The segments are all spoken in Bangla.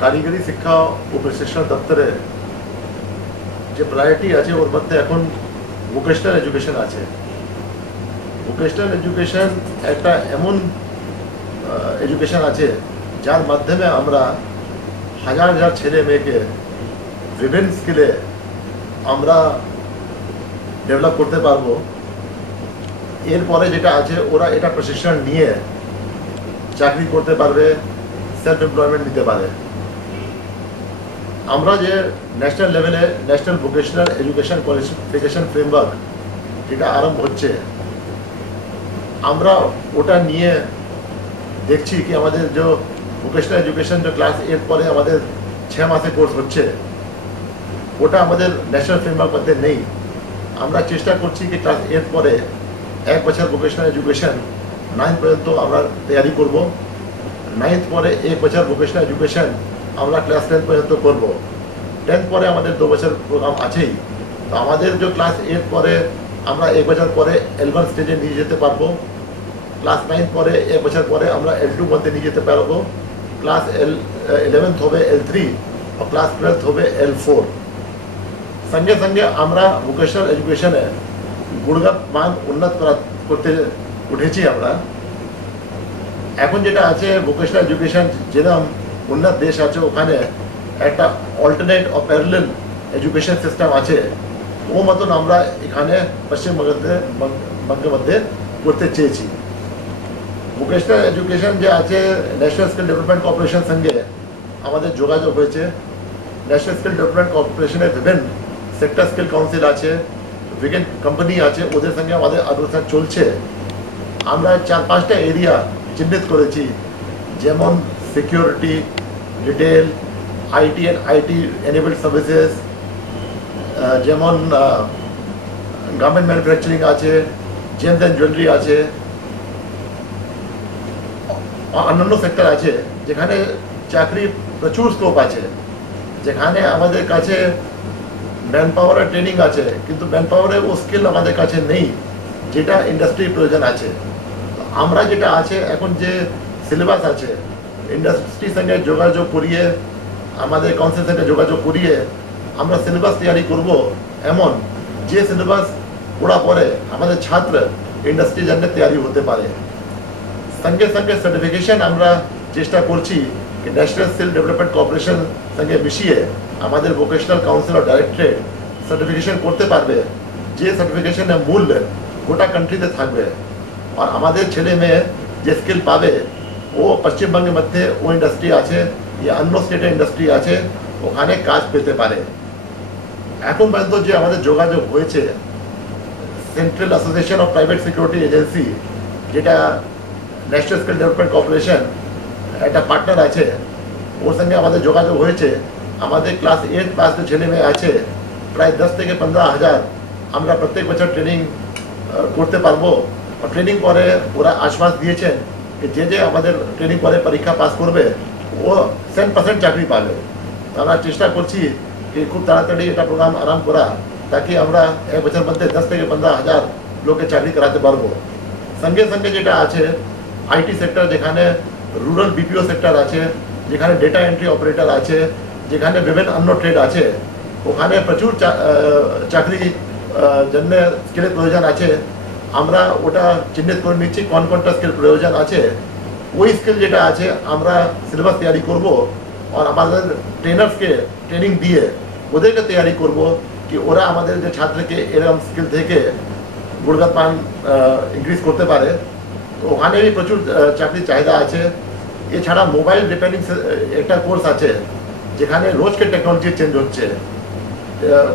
কারিগরি শিক্ষা ও প্রশিক্ষণ দপ্তরে যে প্রায়োরিটি আছে ওর মধ্যে এখন ভোকেশনাল এডুকেশন আছে। ভোকেশনাল এডুকেশন একটা এমন এডুকেশন আছে যার মাধ্যমে আমরা হাজার হাজার ছেলে মেয়েকে বিভিন্ন স্কিলে আমরা ডেভেলপ করতে পারবো। এরপরে যেটা আছে ওরা এটা প্রশিক্ষণ নিয়ে চাকরি করতে পারবে, সেলফ এমপ্লয়মেন্ট নিতে পারে। আমরা যে ন্যাশনাল লেভেলে national vocational education qualification framework যেটা আরম্ভ হচ্ছে, আমরা ওটা নিয়ে দেখছি কি আমাদের যে ভোকেশনাল এডুকেশন যে ক্লাস 8 পরে আমাদের 6 মাসের কোর্স হচ্ছে, ওটা আমাদের ন্যাশনাল ফ্রেমওয়ার্ক মধ্যে নেই। আমরা চেষ্টা করছি কি ক্লাস 8 পরে 1 বছর ভোকেশনাল এডুকেশন 9 পর্যন্ত আমরা তৈরি করব। 9th পরে 1 বছর ভোকেশনাল এডুকেশন আমরা ক্লাস 10 পর্যন্ত করব। 10th পরে আমাদের 2 বছর প্রোগ্রাম আছেই। তো আমাদের যে ক্লাস 8 পরে আমরা 1 বছর পরে L1 স্টেজে নিয়ে যেতে পারবো। ক্লাস 9 পরে 1 বছর পরে আমরা L2 মধ্যে নিয়ে যেতে পারবো। ক্লাস 11th হবে L3 और ক্লাস 12th হবে L4। সঙ্গে সঙ্গে আমরা ভোকেশনাল এডুকেশনে গুণগত মান উন্নত করতে উঠেছি আমরা। এখন যেটা আছে ভোকেশনাল এডুকেশন যেরকম উন্নত দেশ আছে ওখানে একটা অল্টারনেট ও প্যারালাল এডুকেশন সিস্টেম আছে, ও মতন আমরা এখানে পশ্চিমবঙ্গের মধ্যে করতে চেয়েছি। ভোকেশনাল এডুকেশন যে আছে ন্যাশনাল স্কিল ডেভেলপমেন্ট কর্পোরেশন সঙ্গে আমাদের যোগাযোগ হয়েছে। ন্যাশনাল স্কিল ডেভেলপমেন্ট কর্পোরেশনের বিভিন্ন সেক্টর স্কিল কাউন্সিল আছে, বিভিন্ন কোম্পানি আছে, ওদের সঙ্গে আমাদের আলোচনা চলছে। আমরা 4-5টা এরিয়া চিহ্নিত করেছি, যেমন security, retail, IT and IT enabled services, যেমন গার্মেন্ট ম্যানুফ্যাকচারিং আছে, জেমস অ্যান্ড জুয়েলারি আছে, অন্যান্য সেক্টর আছে যেখানে চাকরি প্রচুর স্কোপ আছে, যেখানে আমাদের কাছে ম্যান পাওয়ারের ট্রেনিং আছে, কিন্তু ম্যান পাওয়ারের ও স্কিল আমাদের কাছে নেই যেটা ইন্ডাস্ট্রির প্রয়োজন আছে। আমরা যেটা আছে এখন যে সিলেবাস আছে, ইন্ডাস্ট্রির সঙ্গে যোগাযোগ করিয়ে, আমাদের কাউন্সিলের সঙ্গে যোগাযোগ করিয়ে আমরা সিলেবাস তৈরি করব এমন যে সিলেবাস পড়া পরে আমাদের ছাত্র ইন্ডাস্ট্রির জন্য তৈরি হতে পারে। সঙ্গে সঙ্গে সার্টিফিকেশন আমরা চেষ্টা করছি कि ন্যাশনাল স্কিল ডেভেলপমেন্ট কর্পোরেশন সঙ্গে মিশিয়ে আমাদের vocational council of directorate certification করতে পারবে, যে সার্টিফিকেশনের মূল্য গোটা কান্ট্রিতে থাকবে। আর আমাদের ছেলে মেয়ে যে স্কিল পাবে ও পশ্চিমবঙ্গের মধ্যে ও ইন্ডাস্ট্রি আছে या অন্য স্টেটের ইন্ডাস্ট্রি আছে, ওখানে কাজ পেতে পারে। এখন পর্যন্ত যে আমাদের যোগাযোগ হয়েছে, central association of private security agency যেটা ন্যাশনাল স্কিল ডেভেলপমেন্ট কর্পোরেশন একটা পার্টনার আছে, ওর সঙ্গে আমাদের যোগাযোগ হয়েছে। আমাদের ক্লাস 8 পাস যে ছেলে মেয়ে আছে প্রায় 10 থেকে 15 হাজার আমরা প্রত্যেক বছর ট্রেনিং করতে পারবো। আর ট্রেনিং পরে ওরা আশ্বাস দিয়েছেন যে যে আমাদের ট্রেনিং পরে পরীক্ষা পাস করবে ও 100% চাকরি পাবে। আমরা চেষ্টা করছি कि খুব তাড়াতাড়ি এটা প্রোগ্রাম আরম্ভ করা, তাকি আমরা 1 বছর মধ্যে 10 থেকে 15 হাজার লোককে চাকরি করাতে পারবো। সঙ্গে সঙ্গে যেটা আছে আইটি সেক্টর, যেখানে রুরাল বিপিও সেক্টর আছে, যেখানে ডেটা এন্ট্রি অপারেটর আছে, যেখানে বিভিন্ন অন্য ট্রেড আছে, ওখানে প্রচুর চাকরি জন্য স্কিলের প্রয়োজন আছে। আমরা ওটা চিহ্নিত করে নিচ্ছি কোন কোনটা স্কিল প্রয়োজন আছে। ওই স্কিল যেটা আছে আমরা সিলেবাস তৈরি করব আর আমাদের ট্রেনার্সকে ট্রেনিং দিয়ে ওদেরকে তৈরি করব কি ওরা আমাদের যে ছাত্রকে এরকম স্কিল থেকে গুণগত মান ইনক্রিজ করতে পারে। তো ওখানে প্রচুর চাকরির চাহিদা আছে। এছাড়া মোবাইল রিপেয়ারিং একটা কোর্স আছে, যেখানে রোজকে টেকনোলজি চেঞ্জ হচ্ছে।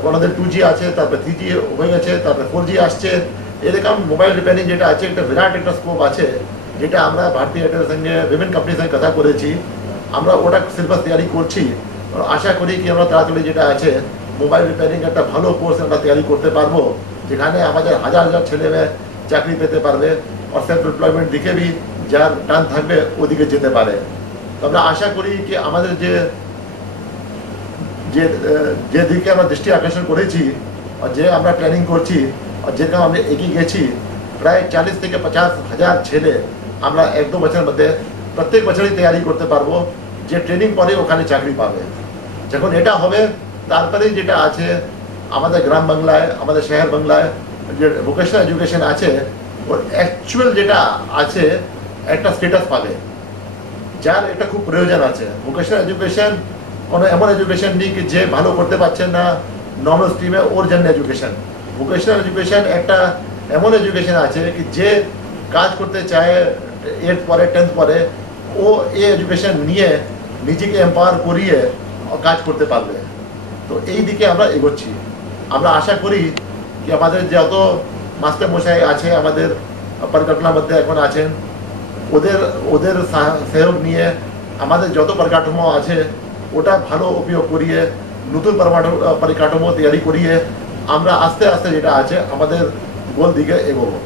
কোনোদের 2G আছে, তারপরে 3G হয়ে গেছে, তারপরে 4G আসছে। এরকম মোবাইল রিপেয়ারিং যেটা আছে একটা বিরাট একটা স্কোপ আছে, যেটা আমরা ভারতী এয়ারটেলের সঙ্গে বিভিন্ন কোম্পানির সঙ্গে কথা করেছি। আমরা ওটা সিলেবাস তৈরি করছি। আশা করি কি আমরা তাড়াতাড়ি যেটা আছে মোবাইল রিপেয়ারিং একটা ভালো কোর্স আমরা তৈরি করতে পারবো, যেখানে আমাদের হাজার হাজার ছেলে মেয়ে চাকরি পেতে পারবে আর সেলফ এমপ্লয়মেন্ট দিকে भी যার টান থাকবে ওদিকে যেতে পারে। তো আমরা আশা করি কি আমাদের যে দিকে আমরা দৃষ্টি আকর্ষণ করেছি আর যে আমরা ট্রেনিং করছি আর যেরকম আমরা এগিয়ে গেছি, প্রায় 40 থেকে 50 হাজার ছেলে আমরা 1-2 বছরের মধ্যে প্রত্যেক বছরই তৈরি করতে পারবো, যে ট্রেনিং পরে ওখানে চাকরি পাবে। যখন এটা হবে তারপরে যেটা আছে আমাদের গ্রাম বাংলায়, আমাদের শহর বাংলায় যে ভোকেশনাল এডুকেশন আছে ওর অ্যাকচুয়াল যেটা আছে একটা স্ট্যাটাস পাবে, যার এটা খুব প্রয়োজন আছে। ভোকেশনাল এডুকেশন কোনো এমন এডুকেশন নেই কি যে ভালো করতে পারছে না নর্মাল স্ট্রিমে ওর জন্য এডুকেশন। ভোকেশনাল এডুকেশন একটা এমন এডুকেশন আছে কি যে কাজ করতে চায় 8th পরে 10th পরে ও এই এডুকেশন নিয়ে নিজেকে এম্পাওয়ার করিয়ে কাজ করতে পারবে। তো এই দিকে আমরা এগোচ্ছি। আমরা আশা করি কি আমাদের যত মাস্টার মশাই আছে আমাদের পরিকল্পনার মধ্যে এখন আছেন ওদের ওদের সহযোগ নিয়ে আমাদের যত পরিকাঠামো আছে ওটা ভালো উপয়োগ করিয়ে নতুন পরিকাঠামো তৈরি করিয়ে আমরা আস্তে আস্তে যেটা আছে আমাদের গোল দিকে এগোবো।